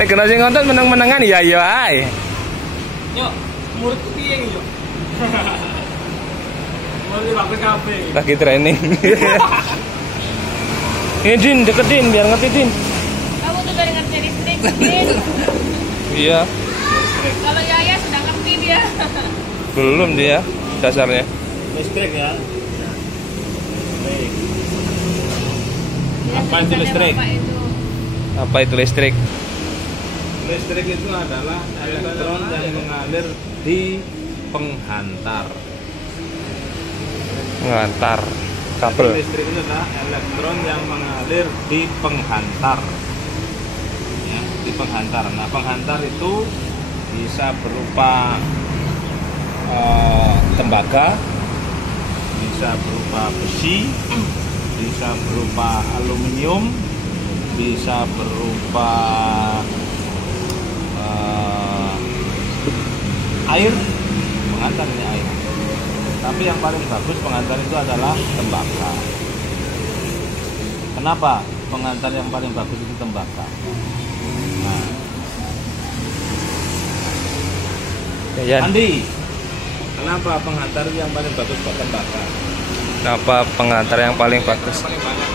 Nek kena sing ngonten meneng-menengan ya ya ae. Yo, muridku piye yo? Mulai pakai kafe. Lagi training. Ini Din, deketin biar ngerti Din. Kamu tuh udah ngerti listrik, Din. Iya. Kalau Yaya sudah ngerti dia. Belum dia dasarnya. Listrik ya. Baik. Dia Apa itu tulisannya listrik? Bapak itu. Apa itu listrik? Listrik itu adalah elektron yang mengalir di penghantar. Ngantar Jadi kabel. listrik itu adalah elektron yang mengalir di penghantar. Ya, di penghantar. Nah, penghantar itu bisa berupa tembaga, bisa berupa besi, bisa berupa aluminium, bisa berupa air, penghantar ini air. Tapi yang paling bagus penghantar itu adalah tembaga. Kenapa penghantar yang paling bagus itu tembaga? Nah, Ya, Andi, kenapa penghantar yang paling bagus kok tembaga? Kenapa pengantar yang paling bagus? Paling banyak.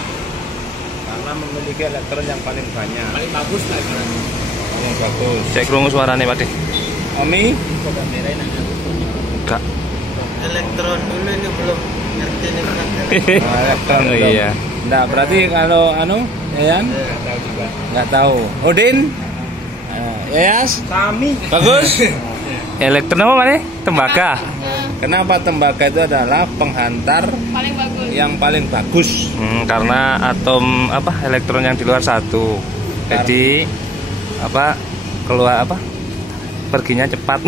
Karena memiliki elektron yang paling banyak. Paling bagus lah. Paling bagus. Cek krungu suarane, Pak De. Omi, Enggak. Elektron dulu ini belum ngerti nih elektron Oh, belum. iya. Nah, berarti kalau Yayan tahu juga. nggak tahu. Udin, Yayas, Kami bagus. Elektron apa Pak De? Tembaga. Kenapa tembaga itu adalah penghantar Paling bagus. yang paling bagus? Karena atom elektron yang di luar satu. Jadi keluar perginya cepat.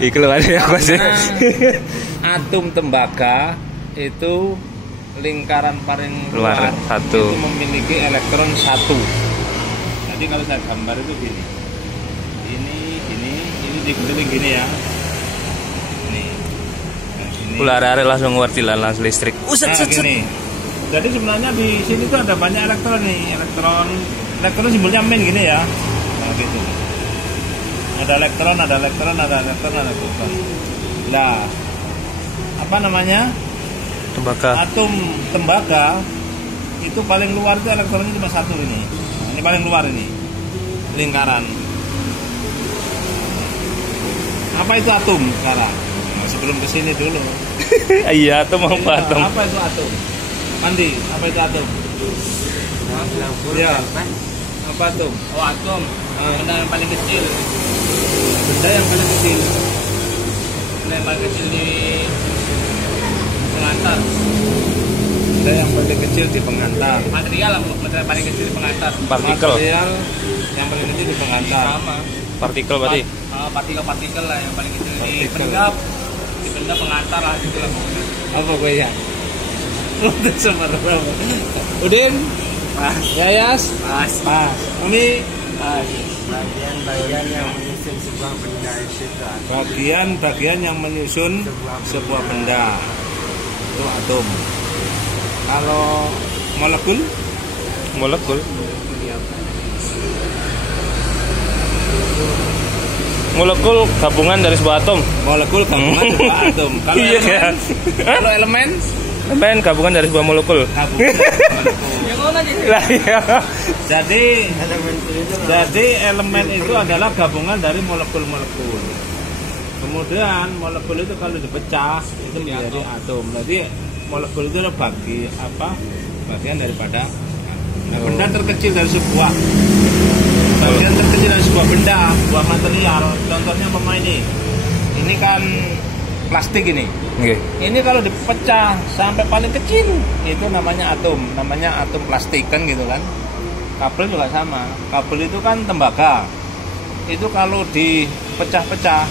Keluarnya apa sih? Karena atom tembaga itu lingkaran paling Luar luar satu. itu memiliki elektron satu. Jadi kalau saya gambar itu gini, ini dikeliling gini ya. Ini, dan ini. Ular arek langsung ngerti lah langsung listrik. Nah, gini. Jadi sebenarnya di sini tuh ada banyak elektron nih, elektron simbolnya min gini ya. Nah, gitu. Ada elektron. Nah, apa namanya? Tembaga. Atom tembaga itu paling luar itu elektronnya cuma satu ini. Nah, ini paling luar ini. Lingkaran. Apa itu atom sekarang? Nah, sebelum kesini dulu. Iya, atom apa atom? Apa itu atom? Andi, apa itu atom? Ya. Apa atom? Oh, atom. Benda yang paling kecil. Benda yang paling kecil. Benda yang paling kecil di pengantar. Benda yang paling kecil di pengantar. Material lah, material paling kecil di pengantar. Partikel. Material yang paling kecil di pengantar. Sama. Partikel berarti. Partikel-partikel lah yang paling kecil di Partikel. benda. Di benda pengantar lah gitu lah pokoknya. Apa gue ya? Udah semeru. Udin, Pas. Yayas, Pas. Mas, Umi, Pas. Bagian-bagian yang menyusun sebuah benda itu ada. bagian yang menyusun sebuah benda itu atom. Kalau molekul, Molekul. Molekul gabungan dari sebuah atom. molekul gabungan sebuah atom. Kalau Iya, elemen, kalau elemen Elemen gabungan dari sebuah molekul. gabungan dari molekul. Yang mana jadi? Lah iya. Jadi Elemen itu Jadi elemen itu adalah gabungan dari molekul-molekul. Kemudian molekul itu kalau dipecah itu menjadi atom. Jadi molekul itu adalah bagian daripada. Nah, benda terkecil dari sebuah bagian terkecil dari sebuah benda, sebuah material. Contohnya apa ini? Ini kan plastik ini. Oke. Ini kalau dipecah sampai paling kecil itu namanya atom plastik kan gitu kan. Kabel juga sama. Kabel itu kan tembaga. Itu kalau dipecah-pecah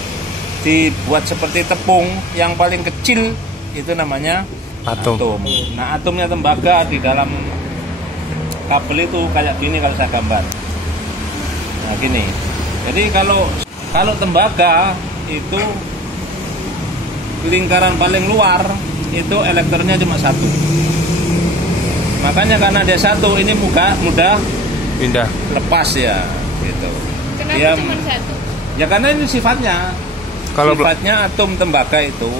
dibuat seperti tepung yang paling kecil itu namanya Atom. Nah, atomnya tembaga di dalam kabel itu kayak gini kalau saya gambar. Nah, gini. Jadi kalau tembaga itu lingkaran paling luar itu elektronnya cuma satu. Makanya karena dia satu ini mudah Pindah. lepas ya. Gitu. Kenapa Dia- cuma satu? Ya karena ini sifatnya. Kalau Sifatnya atom tembaga itu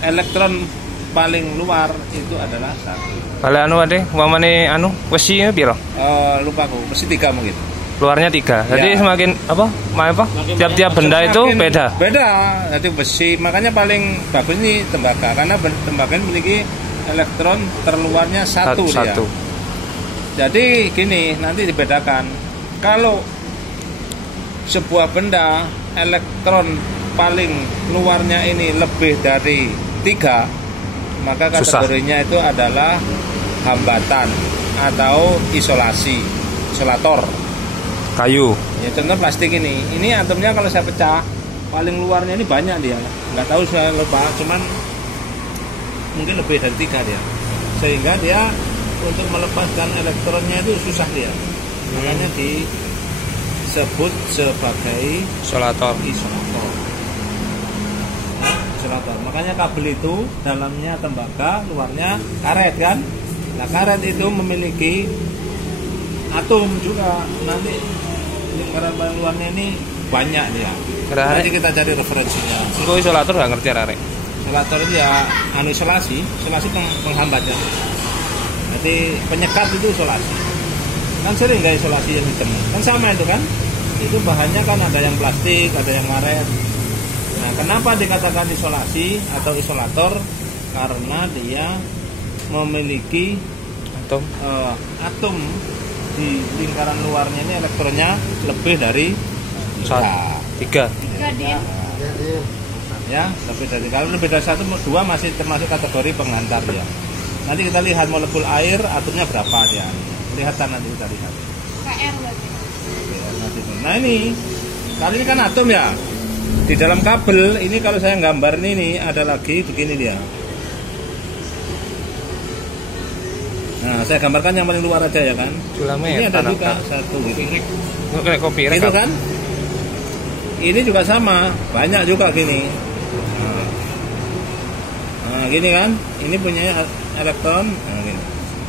elektron paling luar itu adalah satu. kalau anu ade, umpamane anu besi piro? Lupa aku, mesti 3 mungkin. Luarnya 3. Jadi Ya. semakin apa? Tiap-tiap benda itu Semakin beda. Beda. Jadi besi, makanya paling bagus ini tembaga karena tembaga ini memiliki elektron terluarnya satu dia. Satu. Jadi gini, nanti dibedakan. Kalau sebuah benda elektron paling luarnya ini lebih dari 3, maka Susah. kategorinya itu adalah hambatan atau isolator. Kayu. Ya contoh plastik ini atomnya kalau saya pecah paling luarnya ini banyak dia, nggak tahu saya lupa, cuman mungkin lebih dari 3 dia, sehingga dia untuk melepaskan elektronnya itu susah dia, makanya disebut sebagai Isolator. isolator. Nah, isolator. Makanya kabel itu dalamnya tembaga, luarnya karet kan. Nah karet itu memiliki atom juga, nanti lingkaran paling luarnya ini banyak dia. Nanti kita cari referensinya. Engko isolator gak ngerti arek. Isolator itu ya anu isolasi penghambat ya. Jadi penyekat itu isolasi. Kan sering nggak isolasi yang hitam. Kan sama itu kan. Itu bahannya kan ada yang plastik, ada yang karet. Nah, kenapa dikatakan isolasi atau isolator? Karena dia memiliki Atom. atom di lingkaran luarnya ini elektronnya lebih dari 3. Gadin. ya, lebih dari, kalau lebih dari 1, 2 masih termasuk kategori penghantar ya. Nanti kita lihat molekul air atomnya berapa dia. Kelihatan nanti kita lihat. KR berarti. Ya, nanti. Nah ini, kali ini kan atom ya. Di dalam kabel ini kalau saya gambar ini ada lagi begini dia. Nah, saya gambarkan yang paling luar aja ya kan. Ini ada juga satu gitu. Kayak kopi Itu kan. Ini juga sama, banyak juga gini. Nah, gini kan. Ini punya elektron, nah, gini.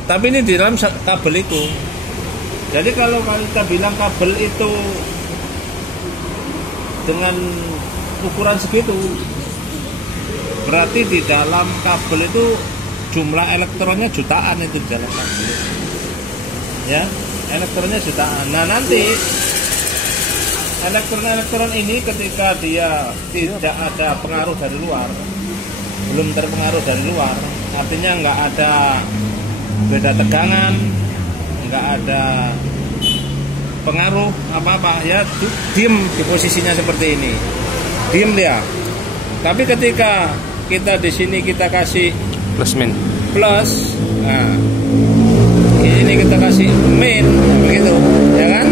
Tapi ini di dalam kabel itu. Jadi kalau kita bilang kabel itu dengan ukuran segitu, berarti di dalam kabel itu jumlah elektronnya jutaan itu di dalam kabel. Ya, elektronnya jutaan. Nah, nanti elektron-elektron ini ketika dia tidak ada pengaruh dari luar, belum terpengaruh dari luar, artinya nggak ada beda tegangan, nggak ada pengaruh apa-apa, ya diem di posisinya seperti ini, diem dia. Tapi ketika kita di sini kita kasih plus min. plus, nah ini kita kasih min, begitu, ya kan?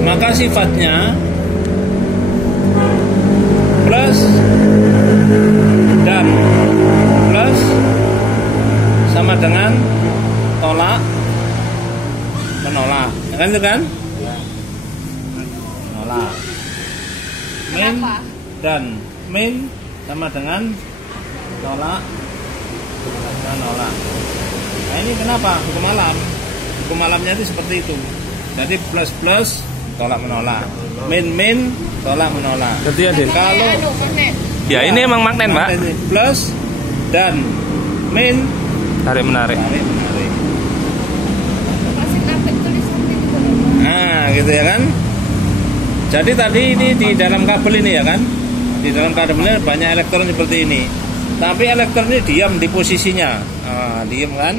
Maka sifatnya plus dan plus sama dengan tolak menolak, ya kan itu kan? Menolak. Min Kenapa? dan min sama dengan tolak menolak. Nah ini kenapa? Hukum alam. Hukum alamnya itu seperti itu. Jadi plus plus tolak menolak, min min tolak menolak. Berarti ya, Den? Kalau Anu, magnet. Ya, ini emang magnet, Mbak. magnet plus dan min Tarik menarik. tarik menarik. Masih kabel tulisannya juga loh. Nah, gitu ya kan? Jadi tadi ini di dalam kabel ini ya kan? Di dalam kabel ini banyak elektron seperti ini. Tapi elektron ini diam di posisinya. Nah, diam kan?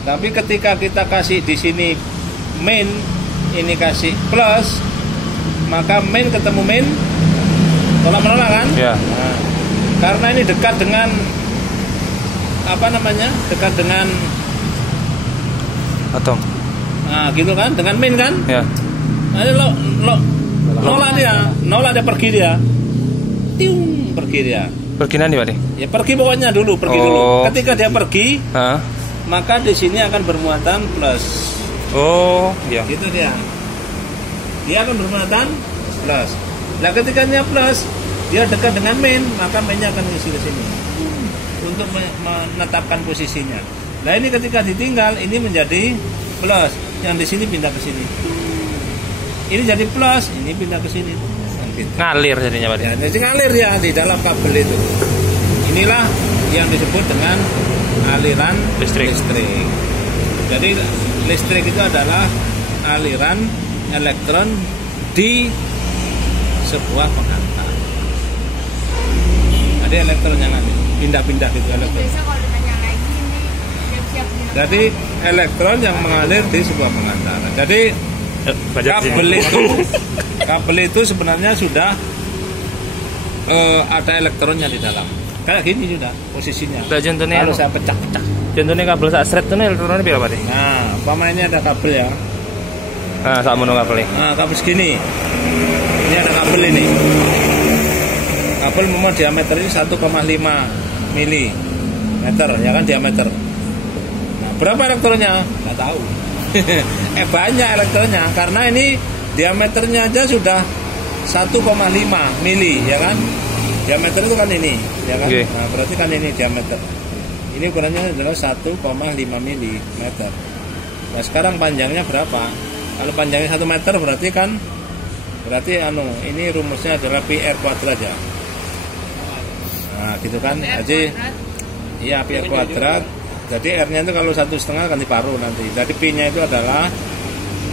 Tapi ketika kita kasih di sini min, ini kasih plus, maka min ketemu min, tolak menolak kan? Ya. Nah, karena ini dekat dengan apa namanya? Dekat dengan Atom. nah gitu kan? Dengan min kan? Ya. Nah, nolak dia pergi dia. Tiung, pergi dia. Perginan nih, Pak. Ya pergi pokoknya dulu, pergi Oh. dulu. Ketika dia pergi, Heeh. maka di sini akan bermuatan plus. Oh, iya. Gitu dia. Dia akan bermuatan plus. Nah, ketika dia plus, dia dekat dengan min, maka minnya akan ngisi ke sini untuk menetapkan posisinya. Nah, ini ketika ditinggal ini menjadi plus. yang di sini pindah ke sini. Ini jadi plus, ini pindah ke sini. Gitu. Ngalir jadinya Pak. Ya, jadi ngalir ya di dalam kabel itu. Inilah yang disebut dengan aliran Listrik. Jadi listrik itu adalah aliran elektron di sebuah penghantar. Ada elektron yang pindah-pindah gitu elektron. Biasa kalau ditanya lagi ini siap-siap gitu. Jadi elektron yang mengalir di sebuah penghantar. Jadi kabel itu sebenarnya sudah ada elektronnya di dalam. Kayak gini sudah posisinya. Udah contohnya Kalau saya pecah-pecah. contohnya kabel sak sret itu elektronnya berapa Pak? Nah, umpamanya ini ada kabel ya. Nah, sak mono kabel. Nah, kabel segini. Ini ada kabel ini. Kabel memang diameter ini 1,5 mm ya kan diameter. Nah, berapa elektronnya? Nggak tahu. Banyak elektronnya karena ini diameternya aja sudah 1,5 mili ya kan. Diameter itu kan ini ya kan. Okay. Nah, berarti kan ini diameter. Ini ukurannya adalah 1,5 mm. Nah, sekarang panjangnya berapa? Kalau panjangnya 1 meter berarti ini rumusnya adalah pi r kuadrat ya. Nah, gitu kan. Jadi iya pi r kuadrat. Jadi R-nya itu kalau 1,5 ganti paruh nanti. Jadi P-nya itu adalah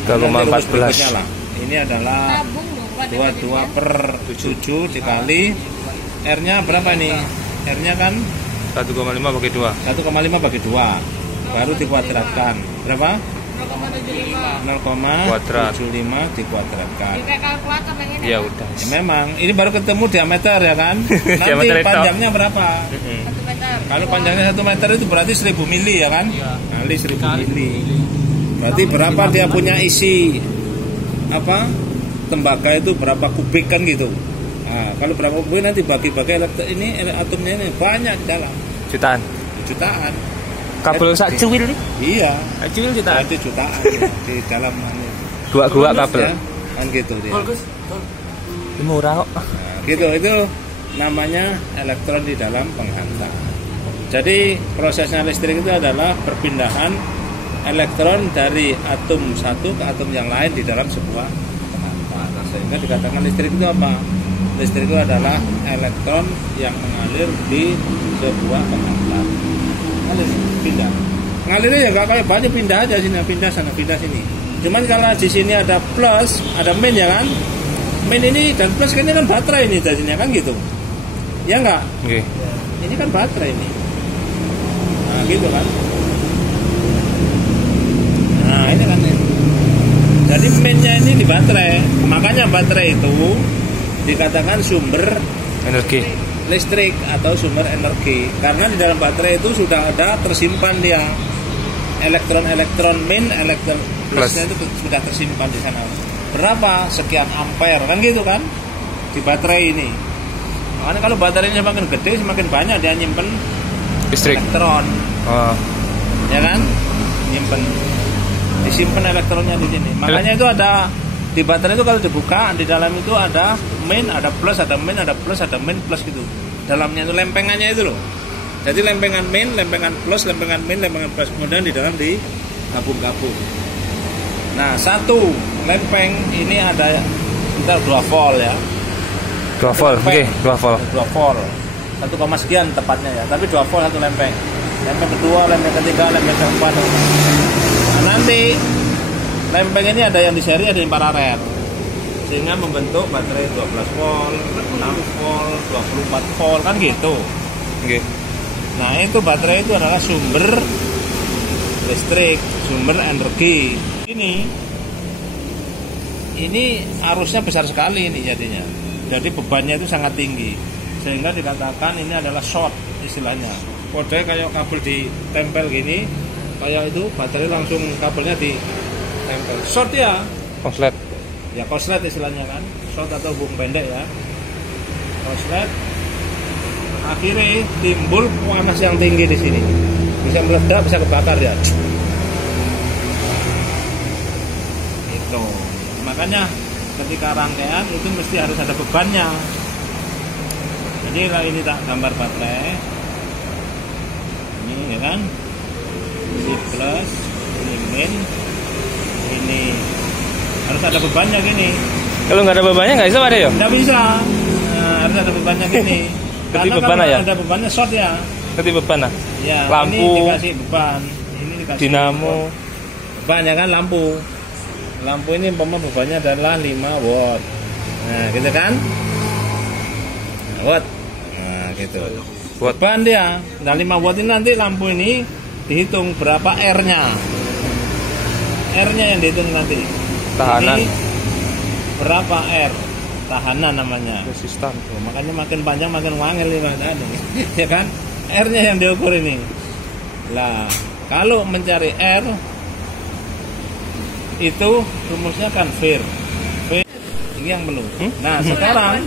2,14. lah. Ini adalah Tabung dong, Pak, 22/7 dikali R-nya berapa nih? R-nya kan 1,5 bagi 2. 1,5 bagi 2. Baru dikuadratkan. Berapa? 0,75. 0,75 dikuadratkan. Di kayak kalkulator yang ini. Ya udah. Ya, memang ini baru ketemu diameter ya kan. Nanti Diameter itu. panjangnya berapa? 1 meter. Kalau panjangnya 1 meter itu berarti 1000 mili ya kan? Kali 1000 mili. Berarti berapa dia punya isi tembaga itu berapa kubik kan gitu. Nah, kalau berapa kubik nanti bagi-bagi ini atomnya ini banyak di dalam. Jutaan. Kabel sak cuwil nih. Iya. Sak cuwil jutaan. Berarti jutaan di dalam Gua kabel. ya, kan gitu dia. Murah kok. Nah, gitu itu namanya elektron di dalam penghantar. Jadi prosesnya listrik itu adalah perpindahan elektron dari atom satu ke atom yang lain di dalam sebuah penghantar. Sehingga dikatakan listrik itu apa? Listrik itu adalah elektron yang mengalir di sebuah penghantar. Ngalir, pindah. Ngalirnya ya nggak kayak banyak, pindah aja sini, pindah sana, pindah sini. Cuman kalau di sini ada plus, ada min ya kan? Min ini dan plus kan ini kan baterai ini dari sini kan gitu. Ya enggak? Oke. Ini kan baterai ini. Nah, gitu kan. Nah, ini kan. Jadi minnya ini di baterai. Makanya baterai itu dikatakan sumber Energi. listrik atau sumber energi. Karena di dalam baterai itu sudah ada tersimpan dia elektron-elektron min, elektron plusnya itu sudah tersimpan di sana. Berapa? Sekian ampere kan gitu kan di baterai ini. Makanya kalau baterainya semakin gede semakin banyak dia nyimpen Listrik. elektron. Oh. Ya kan? Disimpan elektronnya di sini. Makanya itu ada di baterai itu kalau dibuka di dalam itu ada min, ada plus, ada min, ada plus, ada min plus gitu. Dalamnya itu lempengannya itu loh. Jadi lempengan min, lempengan plus, lempengan min, lempengan plus. Kemudian di dalam digabung-gabung. Nah, satu lempeng ini ada sekitar 2 volt ya. 2 volt. Oke, 2 volt. 2 volt. 1, sekian tepatnya ya. Tapi 2 volt satu lempeng. Lempeng kedua, lempeng ketiga, lempeng keempat. Nah, nanti lempeng ini ada yang di seri, ada yang paralel. Sehingga membentuk baterai 12 volt, 6 volt, 24 volt kan gitu. Oke. Nah, itu baterai itu adalah sumber listrik, sumber energi. Ini arusnya besar sekali ini jadinya. Jadi bebannya itu sangat tinggi. Sehingga dikatakan ini adalah short istilahnya. Kode kayak kabel ditempel gini, kayak itu baterai langsung kabelnya ditempel. Short ya. Konslet. Ya korslet istilahnya kan. Short atau hubung pendek ya. Korslet. Akhirnya timbul panas yang tinggi di sini. Bisa meledak, bisa kebakar ya. Itu. Makanya ketika rangkaian itu mesti harus ada bebannya. Jadi kalau ini tak gambar baterai. Ini ya kan. Ini plus, ini min. Ini harus ada bebannya gini. Kalau nggak ada bebannya nggak bisa ada ya? Nggak bisa. Nah, harus ada bebannya gini. Berarti Karena beban kalau ya? ada bebannya short ya. Berarti beban lah. Ya, Lampu. ini dikasih beban. Ini dikasih Dinamo. beban ya kan, lampu. Lampu ini umpama bebannya adalah 5 watt. Nah, gitu kan? Nah, watt. Nah, gitu. Watt. Beban dia. Nah, 5 watt ini nanti lampu ini dihitung berapa R-nya. R-nya yang dihitung nanti. Tahanan. Ini berapa R? Tahanan namanya. Resistan. Oh, makanya makin panjang makin wangil nih Mas Adi. Ya kan? R-nya yang diukur ini. Lah, kalau mencari R itu rumusnya kan VIR. Ini yang perlu. Nah, sekarang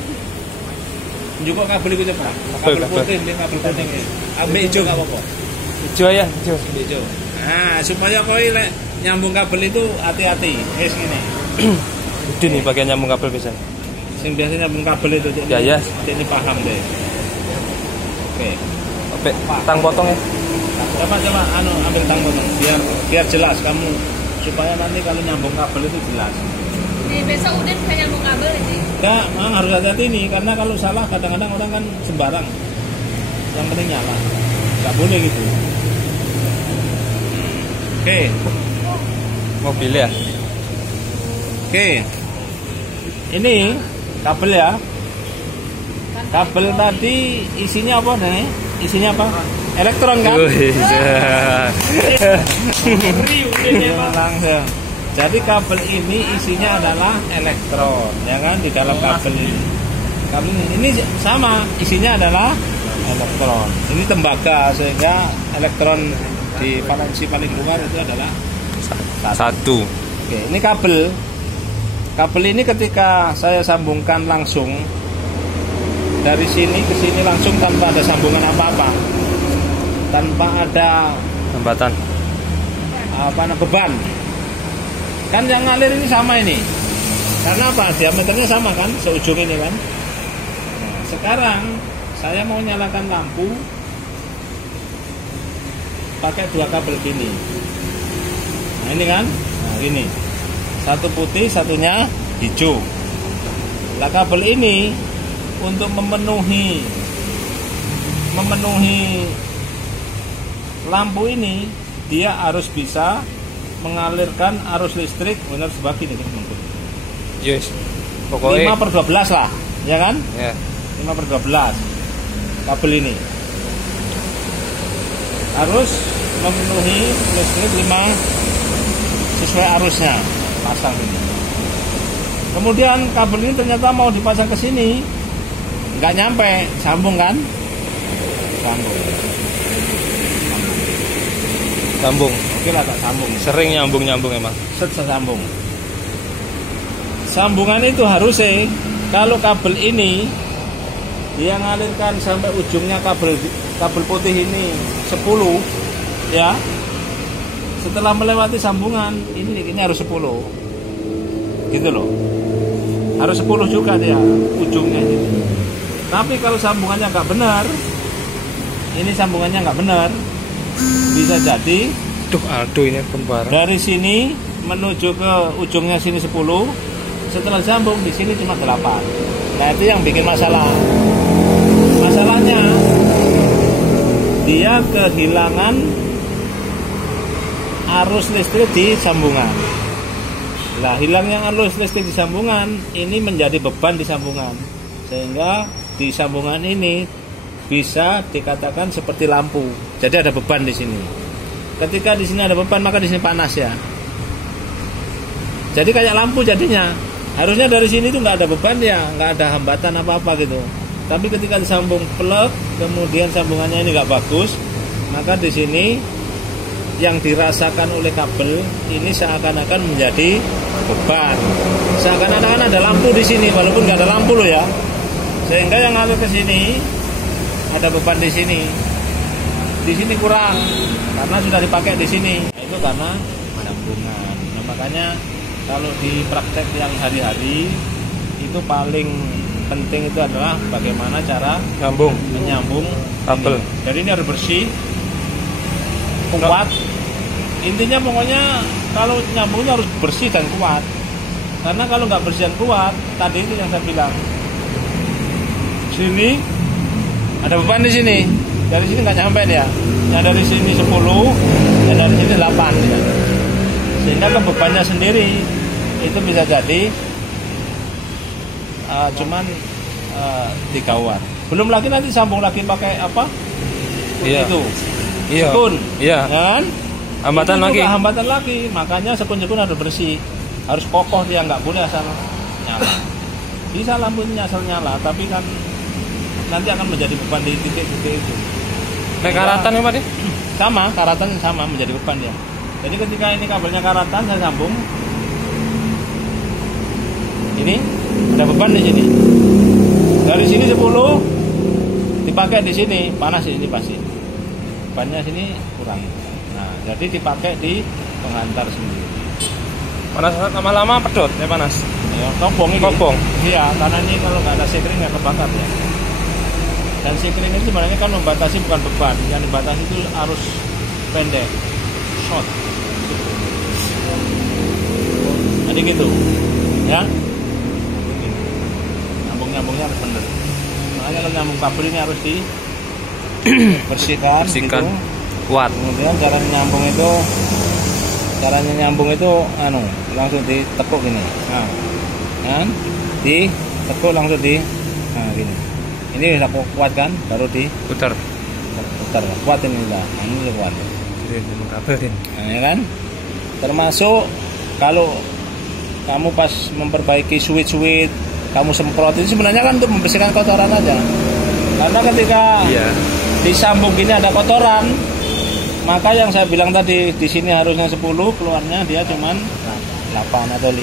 juga kabel itu coba. Kabel putih, ini kabel putih ini. Ambil hijau enggak apa-apa. Hijau ya, hijau. Hijau. Nah, supaya kowe lek nyambung kabel itu hati-hati. Wis ngene. Udah nih bagian nyambung kabel biasa. Sing biasanya nyambung kabel itu Cik, Ya, ya. Cik, ini paham deh. Oke. Oke, tang potong ya. Coba ambil tang potong biar jelas kamu, supaya nanti kalau nyambung kabel itu jelas. Nih besok udah saya nyambung kabel ini. Ya, harus hati-hati nih, karena kalau salah kadang-kadang orang kan sembarang. Yang penting nyala. Nggak boleh gitu. Oke. Mobil ya. Oke. Ini kabel ya. Kabel tadi isinya apa nih? Isinya apa? Elektron kan? Langsung. Jadi kabel ini isinya adalah elektron, ya kan, di dalam kabel ini. Kabel ini sama, isinya adalah elektron. Ini tembaga, sehingga elektron di valensi paling luar itu adalah Satu. Oke, ini kabel. Kabel ini ketika saya sambungkan langsung dari sini ke sini langsung tanpa ada sambungan apa-apa, tanpa ada Hambatan. beban. Kan yang ngalir ini sama ini. Karena apa? Diameternya sama kan, seujung ini kan. Nah, sekarang saya mau nyalakan lampu pakai 2 kabel gini. Nah, ini kan? Nah, ini. Satu putih, satunya hijau. Lah kabel ini untuk memenuhi lampu ini, dia harus bisa mengalirkan arus listrik benar sebagi ini teman-teman. Yes. Pokoknya 5/12 lah, ya kan? ya. 5/12 kabel ini harus memenuhi listrik 5 sesuai arusnya, pasang ini. Kemudian kabel ini ternyata mau dipasang ke sini, nggak nyampe, sambung kan? Sambung. Oke lah, tak sambung. Sering nyambung emang. Sambung. Sambungan itu harusnya kalau kabel ini dia ngalirkan sampai ujungnya kabel putih ini 10, ya. Setelah melewati sambungan ini harus 10. Gitu loh. Harus 10 juga dia ujungnya ini. Tapi kalau sambungannya nggak benar, ini sambungannya nggak benar, bisa jadi Aldo ini kembaran. dari sini menuju ke ujungnya sini 10, setelah sambung di sini cuma 8. Nah, itu yang bikin masalah. Masalahnya dia kehilangan arus listrik di sambungan. Lah, hilangnya arus listrik di sambungan ini menjadi beban di sambungan, sehingga di sambungan ini bisa dikatakan seperti lampu. Jadi ada beban di sini. Ketika di sini ada beban, maka di sini panas ya. Jadi kayak lampu jadinya. Harusnya dari sini itu nggak ada beban ya, nggak ada hambatan apa-apa gitu. Tapi ketika disambung plug, kemudian sambungannya ini nggak bagus, maka di sini yang dirasakan oleh kabel ini seakan-akan menjadi beban. Seakan-akan ada lampu di sini, walaupun nggak ada lampu loh ya. Sehingga yang ngalir ke sini ada beban di sini. Di sini kurang karena sudah dipakai di sini. Itu karena sambungan. Nah, makanya kalau di praktek yang hari-hari itu paling penting itu adalah bagaimana cara menyambung kabel. Jadi ini harus bersih, kuat, Intinya pokoknya kalau nyambung itu harus bersih dan kuat. Karena kalau nggak bersih dan kuat, tadi itu yang saya bilang. Sini ada beban di sini. Dari sini nggak nyampe dia. Yang dari sini 10, yang dari sini 8 ya. Sehingga bebannya sendiri itu bisa jadi cuman 3 watt. Belum lagi nanti sambung lagi pakai apa? Iya. Itu. Iya. Sekun. Iya. Kan? Hambatan itu lagi. juga hambatan lagi. Makanya sekun-sekun harus bersih. Harus kokoh dia, nggak boleh asal nyala. Bisa lampunya asal nyala, tapi kan nanti akan menjadi beban di titik-titik itu. Kayak karatan ya Pak deh? Sama, karatan sama menjadi beban dia. Jadi ketika ini kabelnya karatan saya sambung. Ini ada beban di sini. Dari sini 10 dipakai di sini, panas di sini pasti. Bebannya sini kurang. Nah, jadi dipakai di penghantar sendiri. Panas lama-lama pedot ya panas. Ya, kobong ini. Kobong. Iya, karena ini kalau nggak ada sekring nggak kebakar ya. Dan sekring itu sebenarnya kan membatasi bukan beban, yang dibatasi itu arus pendek, short. Jadi gitu, ya. Nyambungnya harus benar. Makanya kalau nyambung kabel ini harus dibersihkan. Bersihkan. Gitu. Kuat. Kemudian caranya nyambung itu langsung ditekuk gini. Nah, kan? Ditekuk langsung gini. Ini bisa kuat kan? Baru Putar. putar. Kuat ini lah. Ini kuat. Kabelin. Nah, ya kan? Termasuk kalau kamu pas memperbaiki switch kamu semprot itu sebenarnya kan untuk membersihkan kotoran aja. Karena ketika disambung gini ada kotoran, maka yang saya bilang tadi di sini harusnya 10, keluarnya dia cuman 8 atau 5.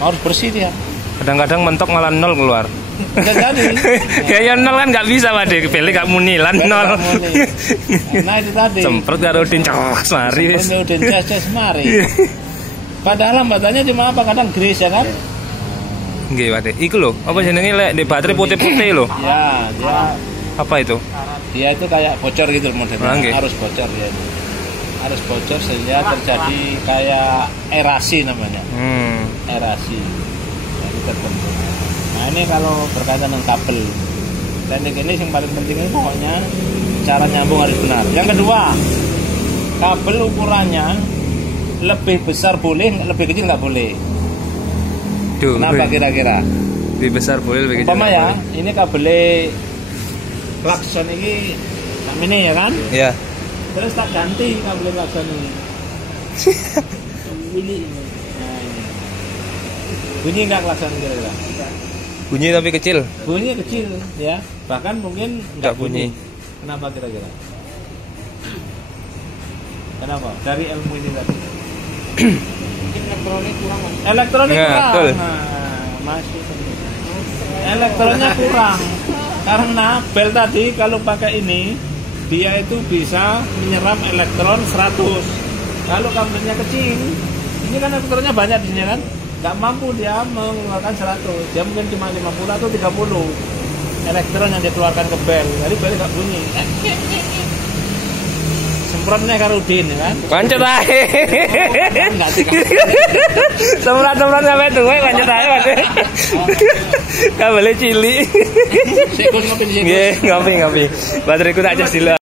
Harus bersih dia. Kadang-kadang mentok malah 0 keluar. Bisa jadi. Ya 0 kan nggak bisa Pak deh. Pilih gak muni lah 0. Nah itu tadi. Semprot karo udin cos mari wis. Semprot udin cas mari. Padahal hambatannya cuma apa? Kadang grease ya kan? Nggih Pak deh. Iku lho, apa jenenge lek di baterai putih-putih lho. Ya, dia Apa itu? dia itu kayak bocor gitu modelnya. Okay. Harus bocor dia itu. Harus bocor sehingga terjadi kayak erasi namanya. Erasi. Jadi terbentuk. Nah ini kalau berkaitan dengan kabel. Teknik ini yang paling penting ini pokoknya cara nyambung harus benar. Yang kedua, kabel ukurannya lebih besar boleh, lebih kecil nggak boleh. Duh, Kenapa kira-kira? lebih besar boleh, lebih kecil. Umpama ya, ini kabel klakson ini ini ya kan? Iya. Terus tak ganti kabel klakson ini. Bunyi. Nah, ini. Bunyi nggak klakson kira-kira? Bunyi tapi kecil. Bunyi kecil ya, bahkan mungkin Nggak bunyi. Kenapa kira-kira? Kenapa? Dari ilmu ini tadi. Elektronik Ya, kurang. betul. Nah, masih elektronnya kurang. Karena bel tadi kalau pakai ini dia itu bisa menyerap elektron 100. Kalau kabelnya kecil, ini kan elektronnya banyak di sini kan, nggak mampu dia mengeluarkan 100. Dia mungkin cuma 50 atau 30 elektron yang dikeluarkan ke bel. Jadi bel nggak bunyi. Semprotnya karudin ya kan? Pancet ae. Enggak sih. Semprot-semprot sampai tuwe pancet ae, Mas. Kabel cilik. Sekun ngopi di situ. Nggih, ngopi. Bateraiku tak cas dulu.